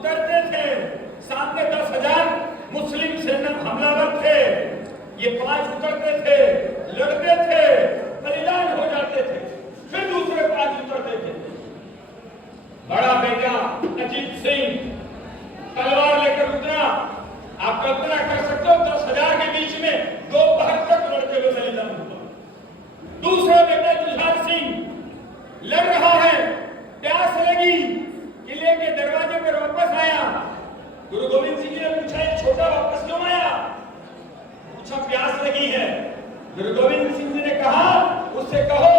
उतरते थे, सामने 10,000 मुस्लिम सेना हमलावर थे, ये 5 उतरते थे, लड़ते थे, बलिदान हो जाते थे, फिर दूसरे 5 उतरते थे। बड़ा बेटा अजीत सिंह तलवार लेकर उतरा। आप कल्पना कर सकते हो 10,000 के बीच में दोपहर तक लड़ते हुए बलिदान हुआ। दूसरा बेटा जुझार सिंह लड़ रहा है, प्यास लगी, किले के दरवाजे पर वापस आया। गुरु गोविंद सिंह जी ने पूछा ये छोटा वापस क्यों आया? पूछा प्यास लगी है। गुरु गोविंद सिंह जी ने कहा उससे कहो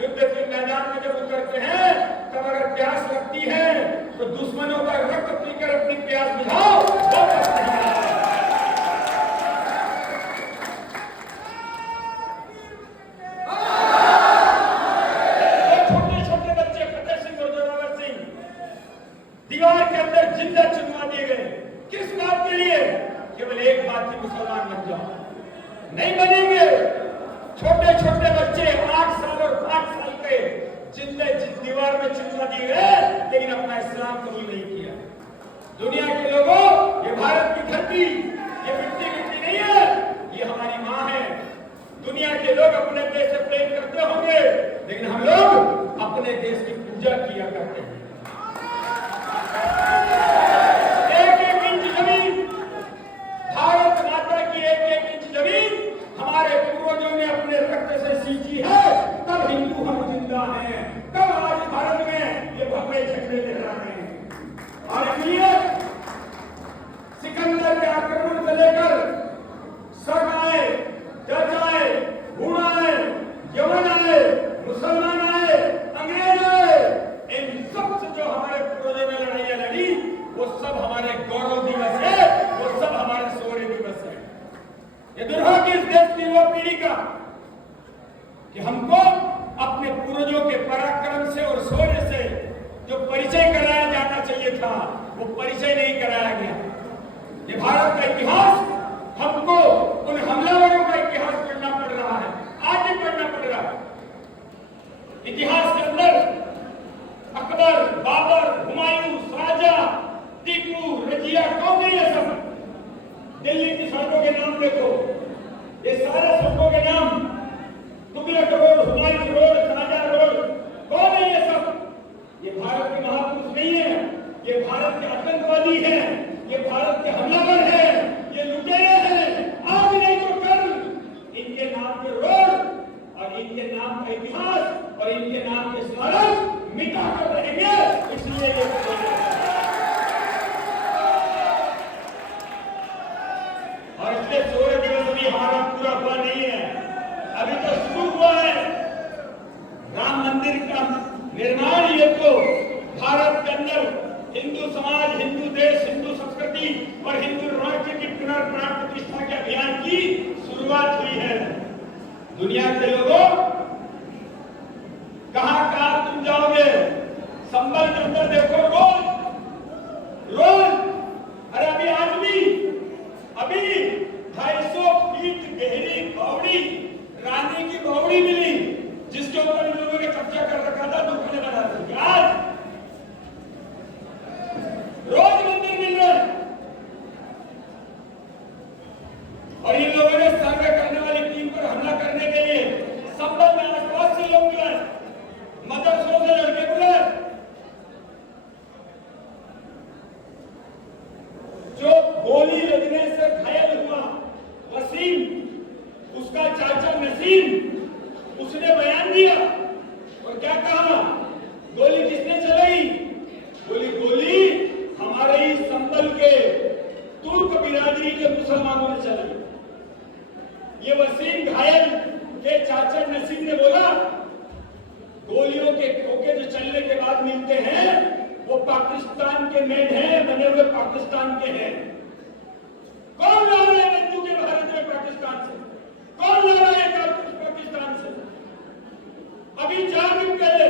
युद्ध के मैदान में जब उतरते हैं तब अगर प्यास लगती है तो दुश्मनों का रक्त पीकर अपनी प्यास बुझाओ, वापस नहीं आए। छोटे छोटे बच्चे फतेह सिंह और जोरावर सिंह दीवार के अंदर जिंदा चुनवा दिए गए। किस बात के लिए? केवल एक बात की, मुसलमान बन जाओ। नहीं बनेंगे। छोटे छोटे बच्चे 8 साल और 5 साल के जिंदे दीवार में चुनवा दिए गए, लेकिन अपना इस्लाम कबूल नहीं किया। दुनिया के लोगों, ये भारत की धरती, ये मिट्टी मिट्टी नहीं है, ये हमारी माँ है। दुनिया के लोग अपने देश से प्रेम करते होंगे, लेकिन हम लोग अपने देश की पूजा किया करते हैं। एक एक इंच जमीन, भारत माता की एक एक इंच जमीन हमारे पूर्वजों ने अपने रक्त से सींची है, तब हिंदू हम जिंदा हैं, तब आज भारत में ये भगवे झगड़े लहरा रहे हैं। और इसलिए सिकंदर के आक्रमण से लेकर शक आए, डच आए, हुण आए, यमन आए, मुसलमान आए, अंग्रेज आए, इन सब से जो हमारे पूर्वजों ने लड़ाइयां लड़ी, वो सब हमारे गौरव दिवस है, वो सब हमारे शौर्य दिवस है। ये दुर्भाग्य इस देश की युवा पीढ़ी का कि हमको अपने पूर्वजों के पराक्रम से और शौर्य से जो परिचय कराया जाना चाहिए था, वो परिचय नहीं कराया गया। ये भारत का इतिहास हमको उन हमलावरों का इतिहास पढ़ना पड़ रहा है, आज भी पढ़ना पड़ रहा है। इतिहास के अंदर अकबर, बाबर, हुमायूं, शाहजहां, टीपू, रजिया, कौन है ये सब? दिल्ली की सड़कों के नाम देखो, ये सारे सड़कों के नाम, Tughlaq road, Humayun road, Shahjahan road, कौन है ये सब? ये भारत के महापुरुष नहीं है, ये भारत के आतंकवादी हैं, ये भारत के हमलावर हैं, ये लुटेरे हैं। आज नहीं तो कल इनके नाम के रोड और इनके नाम का इतिहास और इनके नाम के स्मारक मिटा कर रहेंगे। इसलिए ये और इसलिए शौर्य दिवस भी हमारा पूरा हुआ नहीं है, अभी तो शुरू हुआ है। राम मंदिर का निर्माण, ये तो भारत के अंदर हिंदू समाज, हिंदू देश, हिंदू संस्कृति और हिंदू राष्ट्र की पुनर्प्राण प्रतिष्ठा के अभियान की शुरुआत हुई है। दुनिया के लोगों, कहां कहां तुम जाओगे? संभल के अंदर देखो, रोज अरे अभी 250 फीट गहरी बावड़ी, रानी की बावड़ी मिली, जिसके ऊपर इन लोगों ने कब्जा कर रखा था दुखने बना दिया। आज रोज मंदिर मिल रहे हैं और इन लोगों ने सर्वे करने वाली टीम पर हमला करने के लिए संभल में आसपास से लोग बुलाए, मदरसों से लड़के बुलाए। जो गोली लगने से घायल हुआ वसीम, उसका चाचा नसीम, उसने बयान दिया और क्या कहा? गोली किसने चलाई? गोली हमारे ही संभल के तुर्क बिरादरी के मुसलमानों ने चलाई। ये वसीम घायल के चाचा नसीम ने बोला, गोलियों के खोखे जो चलने के बाद मिलते हैं वो पाकिस्तान के मेड हैं, बने हुए पाकिस्तान के हैं। कौन ला रहा है बंदूक के भारत में पाकिस्तान से? कौन ला रहा है कारतूस पाकिस्तान से? अभी 4 दिन पहले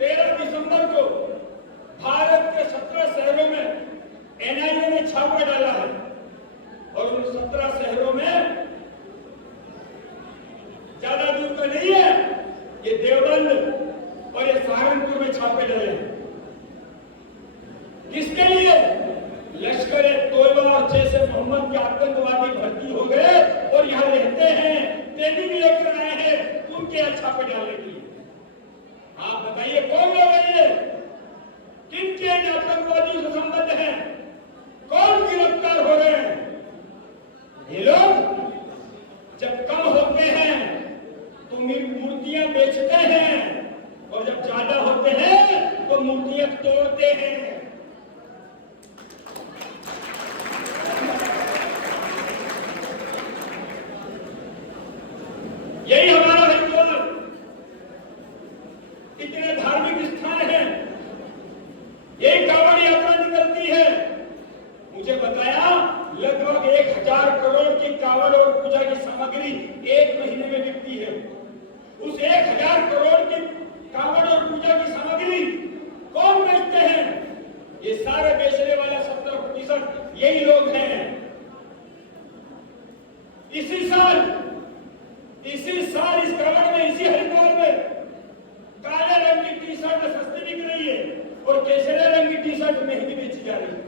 13 दिसंबर को भारत के 17 शहरों में एनआईए ने छापा डाला है और उन 17 शहरों में ज्यादा दूर तो नहीं है, ये देवबंद और ये सहारनपुर में छापे डाले हैं। किसके लिए? लश्कर ए तोयबा और जैसे मोहम्मद के आतंकवादी भर्ती हो गए और यहाँ रहते हैं, ट्रेनिंग लेकर आए हैं उनके अच्छा पे डालने के लिए। आप बताइए कौन लोग हैं ये? किनके आतंकवादियों से संबंध है? कौन गिरफ्तार हो रहे हैं? ये लोग जब कम होते हैं तो मूर्तियां बेचते हैं और जब ज्यादा होते हैं तो मूर्तियां तोड़ते हैं। यही हमारा हिंदुआ। इतने धार्मिक स्थान हैं, यही कांवड़ यात्रा निकलती है। मुझे बताया लगभग 1000 करोड़ की कांवड़ और पूजा की सामग्री एक महीने में बिकती है। उस 1000 करोड़ की कांवड़ और पूजा की सामग्री कौन बेचते हैं? ये सारे बेचने वाले 70% यही लोग हैं। इसी साल इस कांवड़ में, इसी हरिद्वार में काले रंग की टी शर्ट सस्ती बिक रही है और केसरिया रंग की टी शर्ट महंगी बेची जा रही है।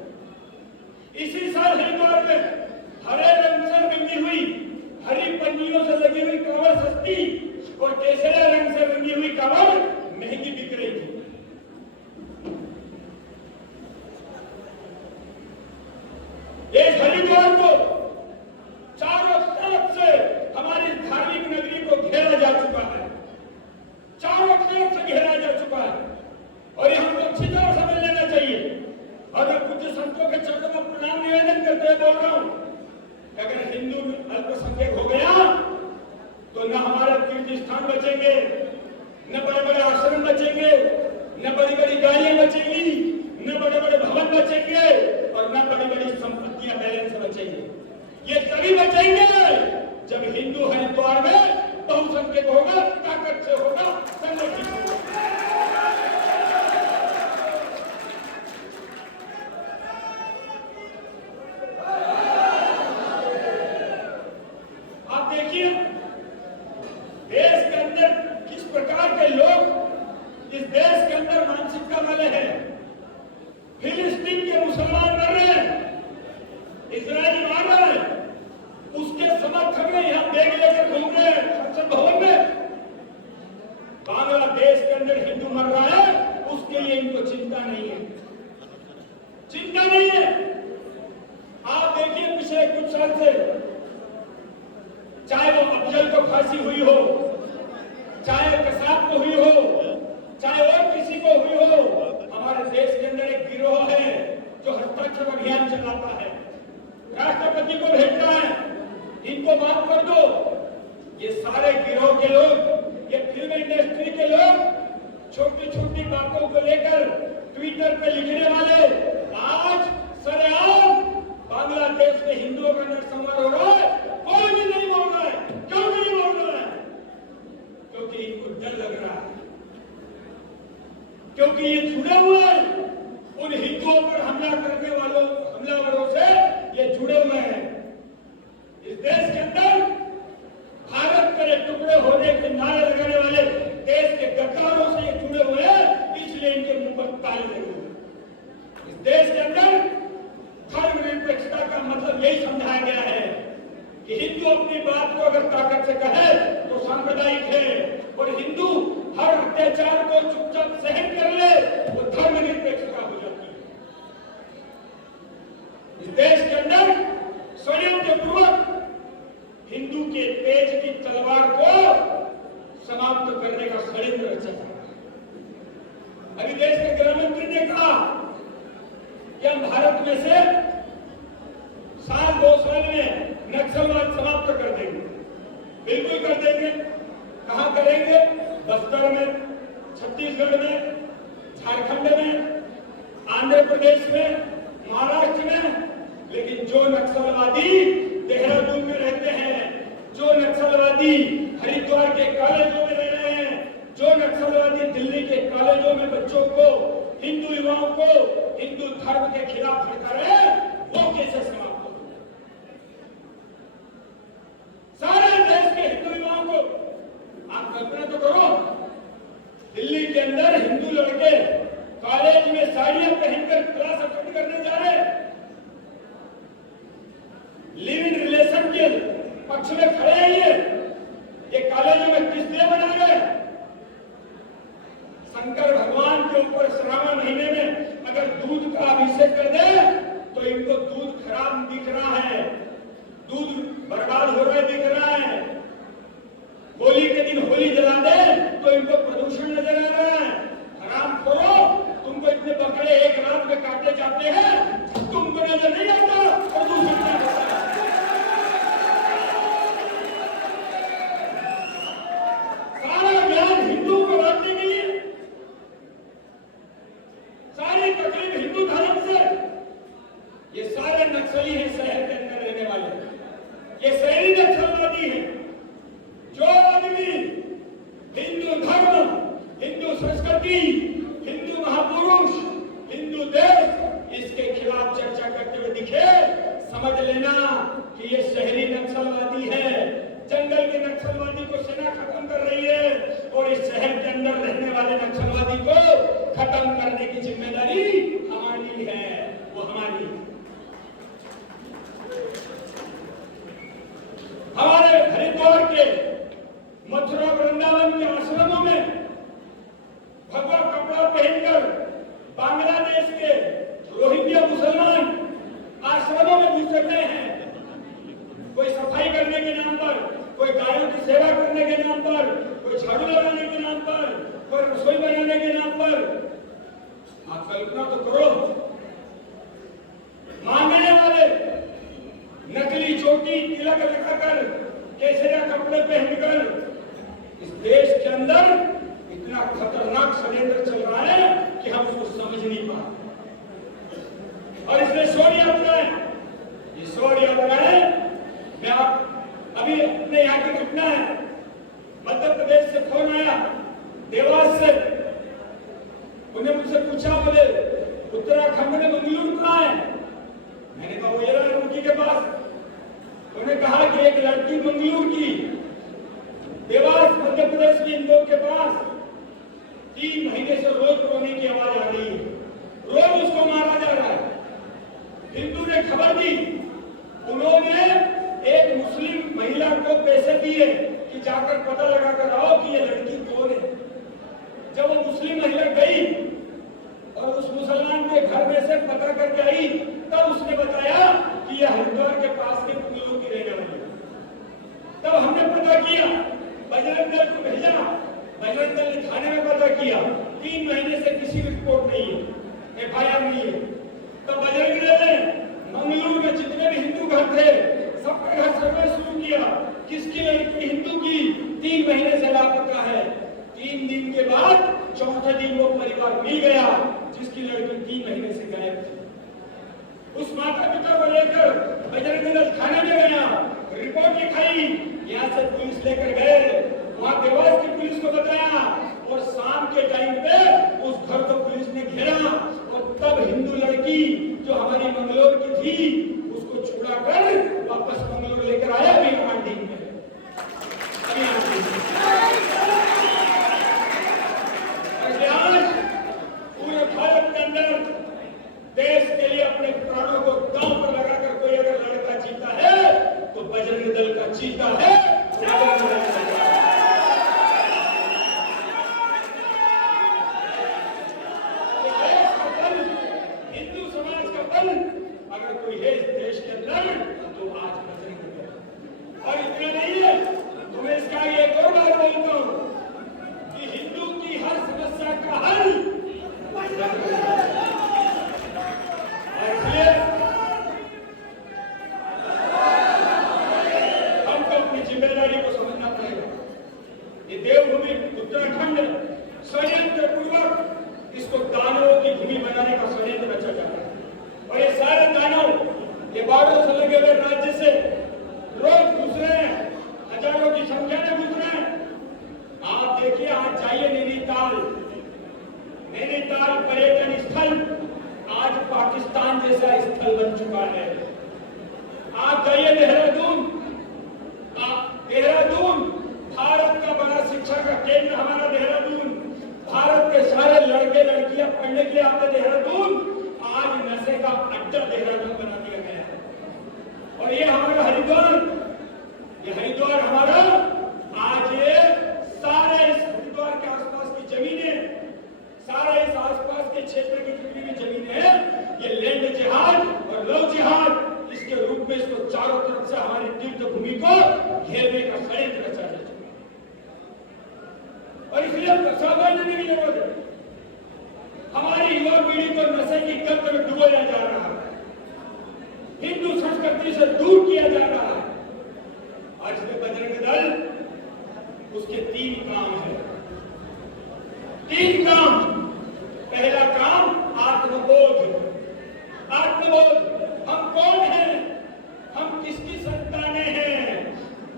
इसी साल हरिद्वार में हरे रंग से रंगी हुई, हरी पन्नियों से लगी हुई कांवड़ सस्ती और केसरिया रंग से रंगी हुई कांवड़ महंगी बिक रही थी। इस हरिद्वार को चारों तरफ से हमारी धार्मिक नगरी को घेरा जा चुका है, चारों तरफ से घेरा जा चुका है और ये हमको अच्छी तरह समझ लेना चाहिए। और मैं कुछ संतों के चरणों में प्रणाम निवेदन करते हुए बोल रहा हूं कि अगर हिंदू अल्पसंख्यक हो गया तो न हमारे तीर्थ स्थान बचेंगे, न बड़े बड़े आश्रम बचेंगे, न बड़ी बड़ी गाड़ियां बचेंगी, न बड़े बड़े भवन बचेंगे और न बड़ी बड़ी संपत्तियां बैलेंस बचेंगे। ये तभी बचेंगे जब हिंदू हरिद्वार में बहुसंख्यक होगा, ताकत से होगा, संगठित होगा। आप देखिए देश के अंदर किस प्रकार के लोग इस देश के अंदर मानसिकता वाले हैं। फिलिस्तीन के मुसलमान मर रहे हैं, इजराइल मार रहा है, उसके समर्थन में यहां बैग लेकर घूम रहे हैं संसद भवन में। बांग्लादेश के अंदर हिंदू मर रहा है, उसके लिए इनको चिंता नहीं है, चिंता नहीं है। आप देखिए पिछले कुछ साल से चाहे वो अफजल को फांसी हुई हो, चाहे कसाब को हुई हो, चाहे और किसी को हुई हो, हमारे देश के अंदर एक गिरोह है जो हस्ताक्षर अभियान चलाता है, राष्ट्रपति को भेजता है, इनको माफ कर दो। ये सारे गिरोह के लोग, ये फिल्म इंडस्ट्री के लोग, छोटी छोटी बातों को लेकर ट्विटर पे लिखने वाले आज सरेआम बांग्लादेश में हिंदुओं का नरसंहार हो रहा है, कोई भी नहीं बोल रहा है। क्यों नहीं बोल रहा है? क्योंकि इनको डर लग रहा है, क्योंकि ये जुड़े हुए हैं उन हिंदुओं पर हमला करने वालों, हमलावरों से ये जुड़े हुए हैं। इस देश के अंदर भारत के टुकड़े होने के नारे लगाने वाले देश के गद्दारों से ये जुड़े हुए हैं, इसलिए इनके मुंह पर ताले लगे हुए। इस देश के अंदर धर्मनिरपेक्षता का मतलब यही समझाया गया है कि हिंदू अपनी बात को अगर ताकत से कहे तो सांप्रदायिक है, और हिंदू हर अत्याचार को चुपचाप सहन कर ले वो धर्मनिरपेक्षता हो जाती है। इस देश के अंदर षड्यंत्रपूर्वक हिंदू के तेज की तलवार को समाप्त करने का षड्यंत्र रचा है। अभी देश के गृह मंत्री ने कहा कि हम भारत में से साल 2 साल में नक्सलवाद समाप्त कर देंगे। बिल्कुल कर देंगे। कहां करेंगे? बस्तर में, छत्तीसगढ़ में, झारखंड में, आंध्र प्रदेश में, महाराष्ट्र में। लेकिन जो नक्सलवादी देहरादून में रहते हैं, जो नक्सलवादी हरिद्वार के कॉलेजों में रह रहे हैं, जो नक्सलवादी दिल्ली के कॉलेजों में बच्चों को, हिंदू युवाओं को हिंदू धर्म के खिलाफ भड़का रहे हैं, वो कैसे समाप्त हो? सारे देश के हिंदू युवाओं को आप कल्पना तो करो, दिल्ली के अंदर हिंदू लड़के कॉलेज में साड़ियां पहनकर क्लास अटेंड करने जा रहे, लिव इन रिलेशन के पक्ष में खड़े हैं। ये कॉलेजों में किस्तें बना रहे। शंकर भगवान के ऊपर श्रावण महीने में अगर दूध का अभिषेक कर दे तो इनको दूध खराब दिख रहा है, दूध बर्बाद हो रहा दिख रहा है। होली के दिन होली जला दे तो इनको प्रदूषण नजर आ रहा है। हराम खोरो, तुमको इतने बकरे एक रात में काटे जाते हैं, तुमको नजर नहीं आता, प्रदूषण नहीं होता। सारा ज्ञान हिंदुओं को बांटने के लिए, सारी तकलीफ हिंदू धर्म से। ये सारे नक्सली हैं, शहर के अंदर रहने वाले, ये शहरी नक्सलवादी हैं। जो आदमी हिंदू धर्म, हिंदू संस्कृति, हिंदू महापुरुष, हिंदू देश, इसके खिलाफ चर्चा करते हुए दिखे, समझ लेना कि ये शहरी नक्सलवादी है। जंगल के नक्सलवादी को सेना खत्म कर रही है और इस शहर के अंदर रहने वाले नक्सलवादी को खत्म करने की जिम्मेदारी हमारी है, वो हमारी। हमारे हरिद्वार के, मथुरा वृंदावन के आश्रमों में भगवा कपड़ा पहनकर बांग्लादेश के रोहिंग्या मुसलमान आश्रमों में घुस सकते हैं। कोई सफाई करने के नाम पर, कोई गायों की सेवा करने के नाम पर, कोई झाड़ू लगाने के नाम पर, कोई रसोई बनाने के नाम पर। आप कल्पना तो करो, मांगने वाले नकली चोटी तिलक लगाकर, केसरिया कपड़े पहनकर इस देश के अंदर इतना खतरनाक षड्यंत्र चल रहा है कि हम उसको समझ नहीं पा। और इसमें शोर यात्राएं, ये शोर यात्राएं, मैं आप अभी अपने यहाँ की घटना है, मध्य प्रदेश से फोन आया, देवास से। उन्हें मुझसे पूछा, बोले उत्तराखंड में मंगलूर कहाँ है? मैंने कहा वो ये रहा रुड़की के पास। उन्हें कहा कि एक लड़की मंगलूर की, देवास मध्य प्रदेश की, इंदौर के पास 3 महीने से रोज रोने की आवाज आ रही है, रोज उसको मारा जा रहा है। हिंदू ने खबर दी, उन्होंने एक मुस्लिम महिला को पैसे दिए कि जाकर पता लगा कर आओ कि ये लड़की कौन है। जब वो मुस्लिम महिला गई और उस मुसलमान के घर में से पता करके आई, तब उसने बताया कि यह हरिद्वार के पास के मंगलूर की रहने वाली है। तब हमने पता किया, बजरंग दल को भेजा, बजरंग दल ने थाने में पता किया, 3 महीने से किसी भी रिपोर्ट नहीं है, FIR नहीं है। तब बजरंग दल ने मंगलूर में जितने भी हिंदू घर थे सबके घर सर्वे शुरू किया, किसकी लड़की हिंदू की 3 महीने से लापता है। 3 दिन के बाद 4थे दिन वो परिवार मिल गया जिसकी लड़की 3 महीने से गायब थी। उस माता पिता को लेकर बजरंग दल थाने में गया, रिपोर्ट लिखाई, यहाँ से पुलिस लेकर गए, वहां देवास की पुलिस को बताया और शाम के टाइम पे उस घर को पुलिस ने घेरा और तब हिंदू लड़की जो हमारी मंगलौर की थी उसको छुड़ा कर वापस मंगलौर लेकर आया। अभी 8 दिन में, अभी 8 दिन पूरे भारत के अंदर देश के लिए अपने प्राणों को दांव पर लगाकर कोई अगर लड़का जीता है तो बजरंग दल का जीता है। हिंदू समाज का बल अगर कोई है इस देश के अंदर तो आज बजरंग दल। और इतना नहीं है, तुम्हें इसका एक और बात बोलता हूं कि हिंदू की हर समस्या का हल बजरंग दल है। हमको अपनी जिम्मेदारी को समझना पड़ेगा। ये देवभूमि उत्तराखंड षड्यंत्र पूर्वक इसको दानवों की भूमि बनाने का षड्यंत्र रचा जाता है और ये सारे दानव ये बॉर्डर से लगे हुए राज्य से रोज घुस रहे हैं, हजारों की संख्या में घुस रहे हैं। आप देखिए, आज जाइए नैनीताल, नैनीताल पर्यटन स्थल आज पाकिस्तान जैसा स्थल बन चुका है। आप जाइए देहरादून, देहरादून भारत का बड़ा शिक्षा का केंद्र, हमारा देहरादून, भारत के सारे लड़के लड़कियां पढ़ने रहने के लिए आपने देहरादून, आज नशे का अड्डा देहरादून बना दिया गया है। और ये हमारा हरिद्वार, ये हरिद्वार हमारा, आज ये सारे इस हरिद्वार के आसपास की जमीनें, सारे इस आसपास के क्षेत्र की जितनी भी जमीनें हैं, ये लैंड जिहाद और लव जिहाद इसके रूप में इसको चारों तरफ से हमारी तीर्थ भूमि को घेरने का षड्यंत्र रचा जा चुका है। और इसलिए सावधानी की जरूरत है। हमारी युवा पीढ़ी को नशे की गंध में डुबोया जा रहा है, हिंदू संस्कृति से दूर किया जा रहा है। आज में बजरंग दल, उसके 3 काम है, 3 काम। पहला काम आत्मबोध। आत्मबोध, हम कौन हैं, हम किसकी संतानें हैं,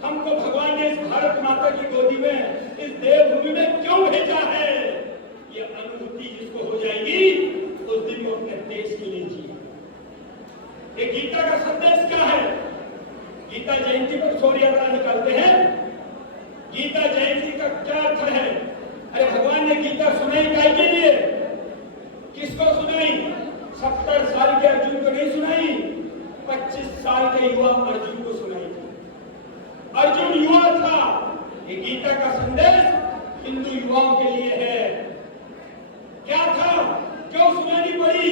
हमको भगवान ने इस भारत माता की गोदी में, इस देवभूमि में क्यों भेजा है, ये अनुभूति जिसको हो जाएगी उस दिन वो अपने देश के लिए जिए। ये गीता का संदेश क्या है? गीता जयंती पर सूर्य यात्रा निकालते हैं। गीता जयंती का क्या अर्थ है? अरे भगवान ने गीता सुनाई काय के लिए? किसको सुनाई? 70 साल के अर्जुन को नहीं सुनाई, 25 साल के युवा अर्जुन को सुनाई थी। अर्जुन युवा था। ये गीता का संदेश हिंदू युवाओं के लिए है। क्या था? क्यों सुनानी पड़ी?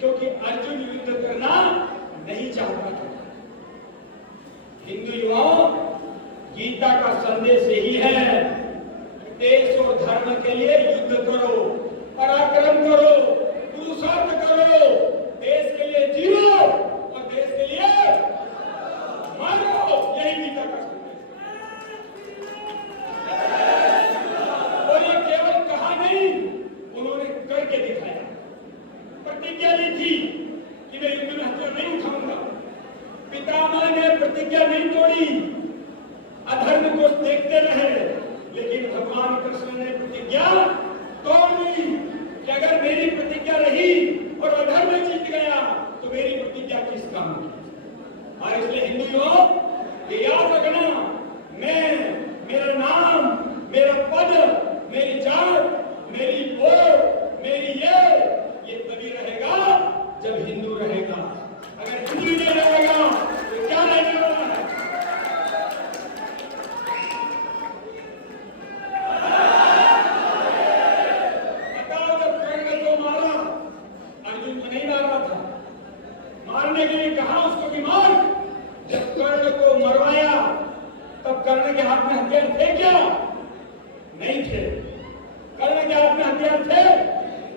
क्योंकि अर्जुन युद्ध करना नहीं चाहता था। हिंदू युवाओं, गीता का संदेश यही है कि देश और धर्म के लिए युद्ध करो, पराक्रम करो, पुरुषार्थ करो, देश के लिए जियो और देश के लिए मरो। यही गीता का संदेश। और ये केवल कहा नहीं, उन्होंने करके दिखाया। प्रतिज्ञा ली थी कि मैं युद्ध में हथियार नहीं उठाऊंगा। पितामह ने प्रतिज्ञा नहीं तोड़ी, अधर्म को देखते रहे, लेकिन भगवान कृष्ण ने प्रतिज्ञा तोड़ दी कि अगर मेरी प्रतिज्ञा रही और अधर्म जीत गया तो मेरी प्रतिज्ञा किस काम की। और इसलिए हिंदुओं, ये याद रखना, मैं, मेरा नाम, मेरा पद, मेरी जात, मेरी वोट, मेरी ये तभी रहेगा जब हिंदू रहेगा। अगर हिंदू नहीं रहेगा तो क्या रहने वाला है? बताओ, जब कर्ण को मारा, अर्जुन को नहीं मारा था, मारने के लिए कहा उसको कि मार। जब कर्ण को मरवाया तब कर्ण के हाथ में हथियार थे क्या? नहीं थे। कर्ण के हाथ में हथियार थे?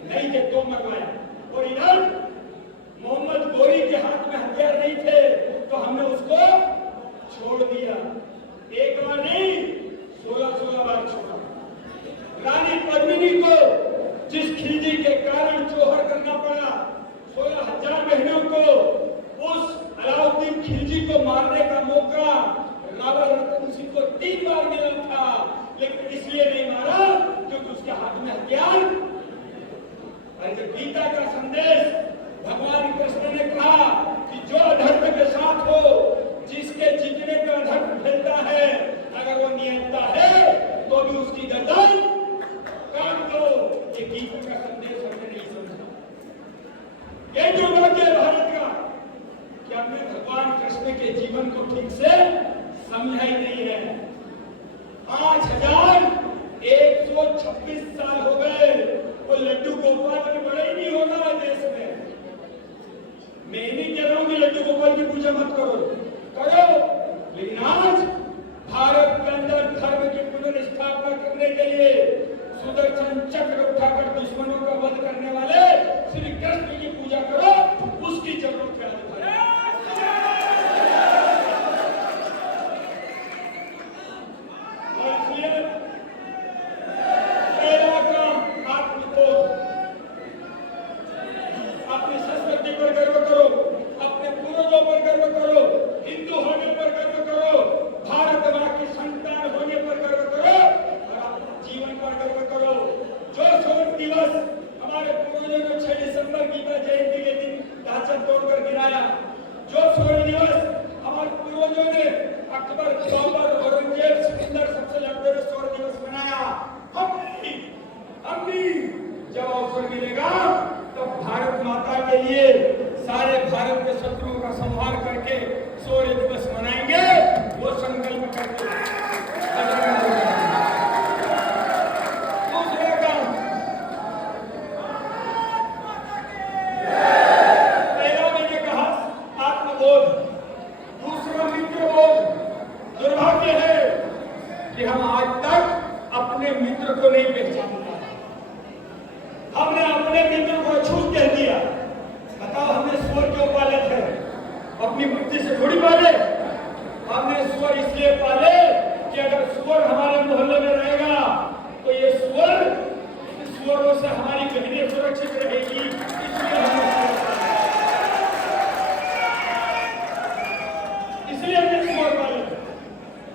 नहीं थे, तो मरवाया। और इधर मोहम्मद गोरी के हाथ में हथियार नहीं थे तो हमने उसको छोड़ दिया। एक बार नहीं, 16 बार छोड़ा। रानी पद्मिनी को जिस खिलजी के कारण जोहर करना पड़ा, 16,000 बहनों को, उस अलाउद्दीन खिलजी को मारने का मौका राणा रतन सिंह को 3 बार मिला था, लेकिन इसलिए नहीं मारा क्योंकि उसके हाथ में हथियार। गीता का संदेश, भगवान कृष्ण ने कहा कि जो अधर्म के साथ हो, जिसके जीतने पे अधर्म फैलता है, अगर वो नियंता है तो भी उसकी गर्दन काट दो। ये गीता का संदेश हमने नहीं समझा। ये जो भाग्य है भारत का कि हमने भगवान कृष्ण के जीवन को ठीक से समझा ही नहीं है। 5126 साल हो गए, वो लड्डू गोपाल के बड़े ही नहीं होगा देश में। मैं नहीं कह रहा हूं कि लड्डू गोपाल की पूजा मत करो, करो, लेकिन आज भारत के अंदर धर्म की पुनर्स्थापना करने के लिए सुदर्शन चक्र उठाकर दुश्मनों का वध करने वाले श्री कृष्ण की पूजा करो, उसकी जरूरत है। जब अवसर मिलेगा भारत माता के लिए सारे भारत के शत्रुओं का संहार करके शौर्य दिवस मनाएंगे, वो संकल्प करके। दूसरा काम, पहला मैंने कहा आत्मबोध, दूसरा मित्रबोध। दुर्भाग्य है कि हम आज तक अपने मित्र को नहीं पहचान पाए। हमने अपने मित्र को अछूत कह दिया। बताओ, हमने सुअर क्यों पाले थे? अपनी बुद्धि से थोड़ी पाले। हमने सुअर इसलिए पाले कि अगर सुअर हमारे मोहल्ले में रहेगा तो ये सुअरों से हमारी बहनें सुरक्षित रहेगी, इसलिए हमने सुअर पाले थे।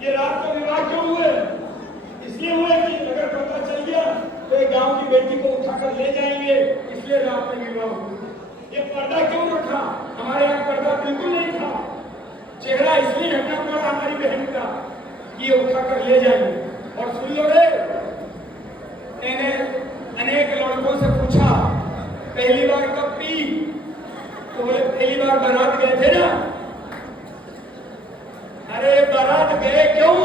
ये रात को विवाह क्यों हुए? इसलिए हुए कि अगर पता चल गया तो एक गांव की बेटी को उठाकर ले जाएंगे, इसलिए रात में विवाह हुआ। ये पर्दा क्यों रखा? हमारे यहाँ पर्दा बिल्कुल नहीं था। चेहरा इसलिए ढकना पड़ा हमारी बहन का कि ये उठाकर ले जाएंगे। और सुन लो रे, मैंने अनेक लड़कों से पूछा पहली बार कब पी, तो बोले पहली बार बारात गए थे ना। अरे बारात गए क्यों?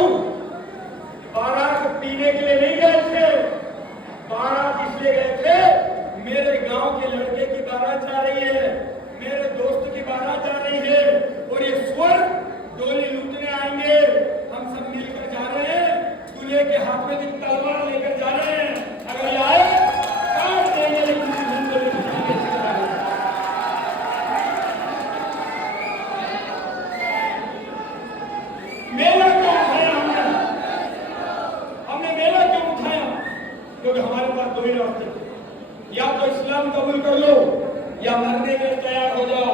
बारात पीने के लिए नहीं गए थे, बारात इसलिए गए थे मेरे गांव के लड़के की बारात जा रही है, मेरे दोस्त की बारात जा रही है, और ये सुअर डोली लूटने आएंगे। हम सब मिलकर जा रहे हैं, दूल्हे के हाथ में भी तलवार लेकर जा रहे हैं, अगर आए काट देंगे, लेकिन मेला क्यों उठाया हमने मेला क्यों उठाया? क्योंकि हमारे पास दो ही रास्ते थे, या तो इस्लाम कबूल कर लो या मरने के लिए तैयार हो जाओ।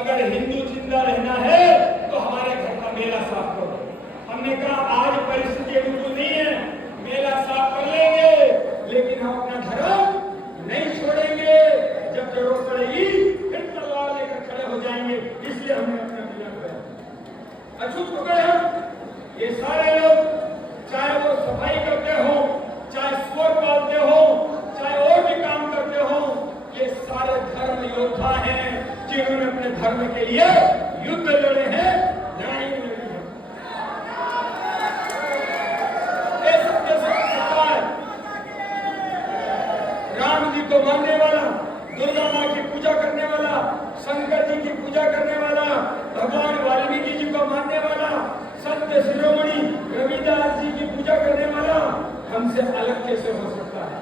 अगर हिंदू जिंदा रहना है तो हमारे घर का मेला साफ करो। हमने कहा आज परिस्थिति बिल्कुल नहीं है, मेला साफ कर लेंगे, लेकिन हम अपना धर्म नहीं छोड़ेंगे। जब जरूरत पड़ेगी फिर तलवार लेकर खड़े हो जाएंगे, इसलिए हमने अपना मेला किया। अछूत हो गए हम। ये सारे लोग, चाहे वो सफाई करते हो, चाहे सुअर पालते हो, चाहे और भी काम करते हो, ये सारे धर्म योद्धा हैं जिन्होंने अपने धर्म के लिए युद्ध लड़े हैं, लड़ाई लड़ी है। ये सब कैसे सकता है? राम जी को मानने वाला, दुर्गा माँ की पूजा करने वाला, शंकर जी की पूजा करने वाला, भगवान वाल्मीकि जी को मानने वाला, सत्य शिरोमणि रविदास जी की पूजा करने वाला हमसे अलग कैसे हो सकता है?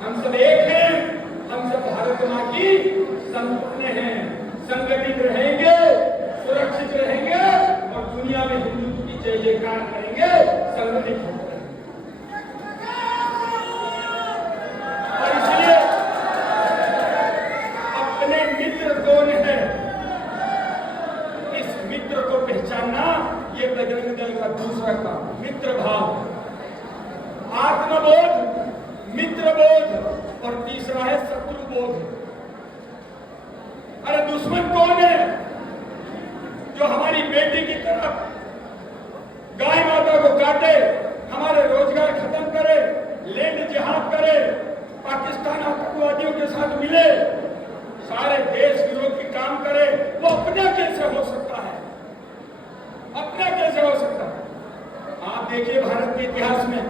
हम सब एक हैं, हम सब भारत माँ की संतानें हैं। संगठित रहेंगे, सुरक्षित रहेंगे और दुनिया में हिंदुत्व की जय जयकार करेंगे, संगठित होकर। और इसलिए अपने मित्र कौन है, इस मित्र को पहचानना ये बजरंग दल का दूसरा काम। मित्र भाव, आत्मबोध, मित्रबोध और तीसरा है शत्रुबोध। अरे दुश्मन कौन है? जो हमारी बेटी की तरफ गाय माता को काटे, हमारे रोजगार खत्म करे, लैंड जिहाद करे, पाकिस्तान आतंकवादियों के साथ मिले, सारे देश विरोधी काम करे, वो अपना कैसे हो सकता है? अपना कैसे हो सकता है? आप देखिए भारत के इतिहास में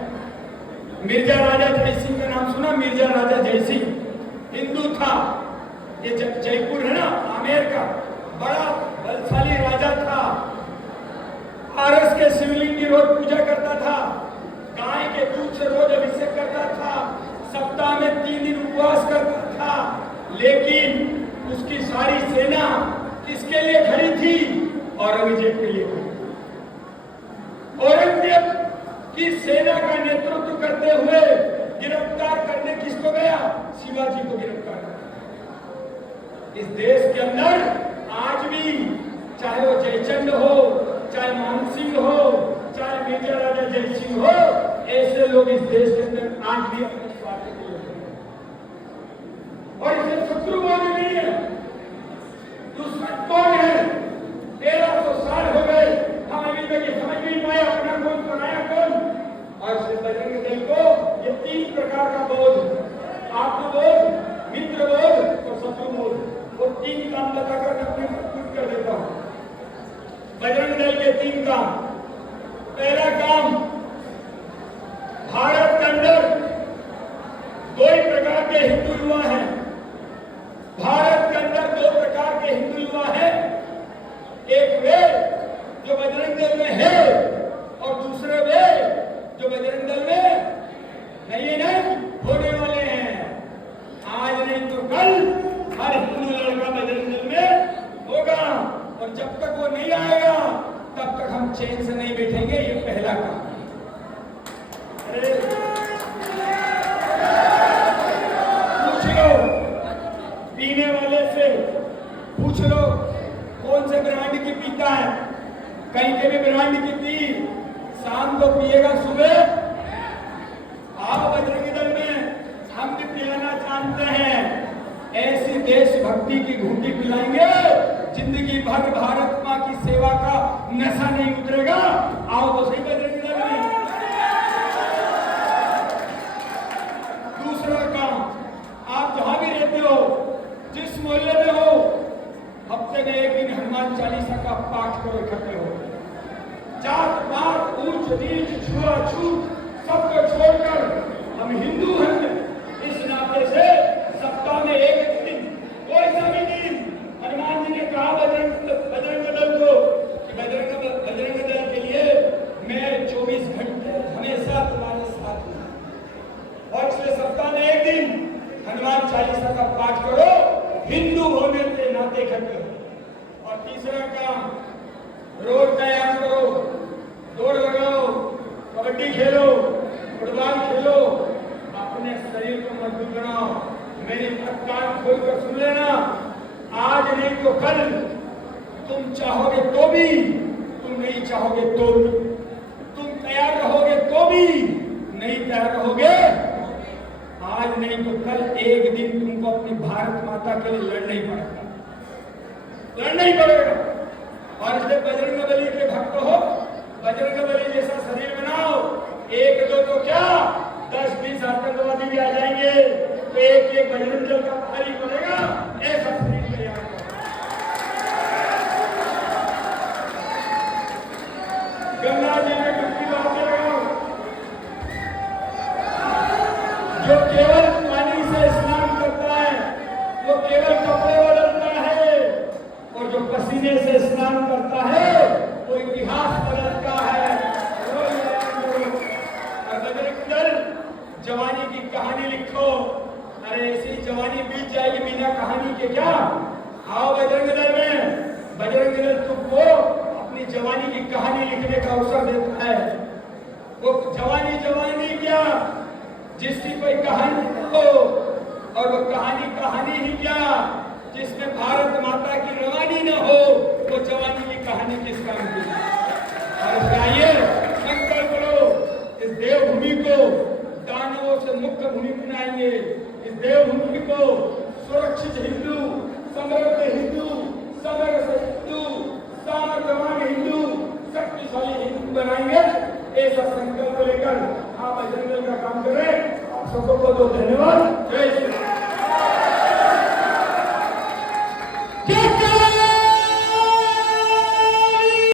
मिर्जा राजा जयसिंह का नाम सुना? मिर्जा राजा जयसिंह हिंदू था। ये जयपुर है ना, आमेर का बड़ा बलशाली राजा था। पारस के शिवलिंग की रोज पूजा करता था, गाय के दूध से रोज अभिषेक करता था, सप्ताह में 3 दिन उपवास करता था। लेकिन उसकी सारी सेना किसके लिए खड़ी थी? औरंगजेब के लिए। औरंगजेब की सेना का नेतृत्व करते हुए गिरफ्तार करने किसको गया? शिवाजी को गिरफ्तार करने। इस देश के अंदर आज भी, चाहे वो जयचंद हो, चाहे मानसिंह हो, चाहे मिर्जा राजा जयसिंह हो, ऐसे लोग इस देश के अंदर आज भी अपने स्वार्थ के लिए हैं। और इसे शत्रु बोलने नहीं है। दुश्मन कौन है? 1300 साल हो गए, हम अभी तक ये समझ नहीं पाए अपना कौन, पराया कौन। और श्री बजरंग दल को ये 3 प्रकार का बोध, आत्मबोध, मित्रबोध और 3 काम बताकर मैं अपनी बात कर देता हूँ। बजरंग दल के 3 काम। पहला काम, भारत के अंदर 2 ही प्रकार के हिंदू युवा हैं। भारत के अंदर 2 प्रकार के हिंदू युवा हैं। एक वे जो बजरंग दल में है और दूसरे वे जो बजरंग दल में नहीं होने वाले हैं। आज नहीं तो कल हर हिंदू लड़का बजरंग दल में होगा, और जब तक वो नहीं आएगा तब तक हम चैन से नहीं बैठेंगे। ये पहला काम। पूछ लो पीने वाले से, पूछ लो कौन से ब्रांड की पीता है। कहीं के भी ब्रांड की पी, शाम को पिएगा सुबह। आओ बजरंग दल में, हम भी पिलाना जानते हैं। ऐसी देशभक्ति की घूंटी पिलाएंगे, जिंदगी भर भारत माँ की सेवा का नशा नहीं उतरेगा। आओ तो सही बजरंग दल में। दूसरा काम, आप जहां भी रहते हो, जिस मोहल्ले में हो, हफ्ते में 1 दिन हनुमान चालीसा का पाठ करो इकट्ठे हो। जात पात ऊंच नीच छुआछूत सबको छोड़कर हम हिंदू हैं। इस नाते से सप्ताह में 1 दिन, कोई सा भी दिन, हनुमान जी ने कहा बजरंग दल को कि बजरंग दल के लिए मैं 24 घंटे हमेशा तुम्हारे साथ हूं। और इसलिए सप्ताह में 1 दिन हनुमान चालीसा का पाठ करो, हिंदू होने के नाते इकट्ठे हो। और तीसरा काम, रोज व्यायाम करो, दौड़ लगाओ, कबड्डी खेलो, फुटबॉल खेलो, अपने शरीर को मजबूत बनाओ। मेरी कान खोलकर सुन लेना, आज नहीं तो कल तुम चाहोगे तो भी, तुम नहीं चाहोगे तो भी, तुम तैयार रहोगे तो भी, नहीं तैयार रहोगे, आज नहीं तो कल एक दिन तुमको अपनी भारत माता के लिए लड़ना ही पड़ेगा, लड़ना ही पड़ेगा। और इसलिए बजरंग बली के भक्त हो, बजरंग बली जैसा शरीर बनाओ। 1-2 तो क्या, 10-20 आतंकवादी भी आ जाएंगे तो एक बजरंग दल का भारी बनेगा। ऐसा शरीर तैयार करो। गंगा जी में डुबकी मारते रहो। जो केवल पानी से स्नान करता है वो केवल कपड़े बदलता है, और जो पसीने से स्नान करता है वो इतिहास बदलता है। बजरंग दल जवानी की कहानी लिखो। अरे ऐसी जवानी बीत जाएगी बिना कहानी के क्या। आओ बजरंग दल में, बजरंग दल तुमको अपनी जवानी की कहानी लिखने का अवसर देता है। वो जवानी क्या, जिसकी कोई कहानी हो, और वो कहानी ही क्या, जिसमें भारत माता की रवानी न हो, वो जवानी की कहानी किस काम की। और आइए संकल्प लो, इस देवभूमि को दानवों से मुक्त भूमि बनाएंगे। इस देवभूमि को सुरक्षित हिंदू, समृद्ध हिंदू, समग्र हिंदू, सामर्थ्यवान हिंदू, शक्तिशाली हिंदू बनाएंगे। ऐसा संकल्प लेकर आप बजरंग दल का काम करें। आप सबको बहुत धन्यवाद। जय श्री राम।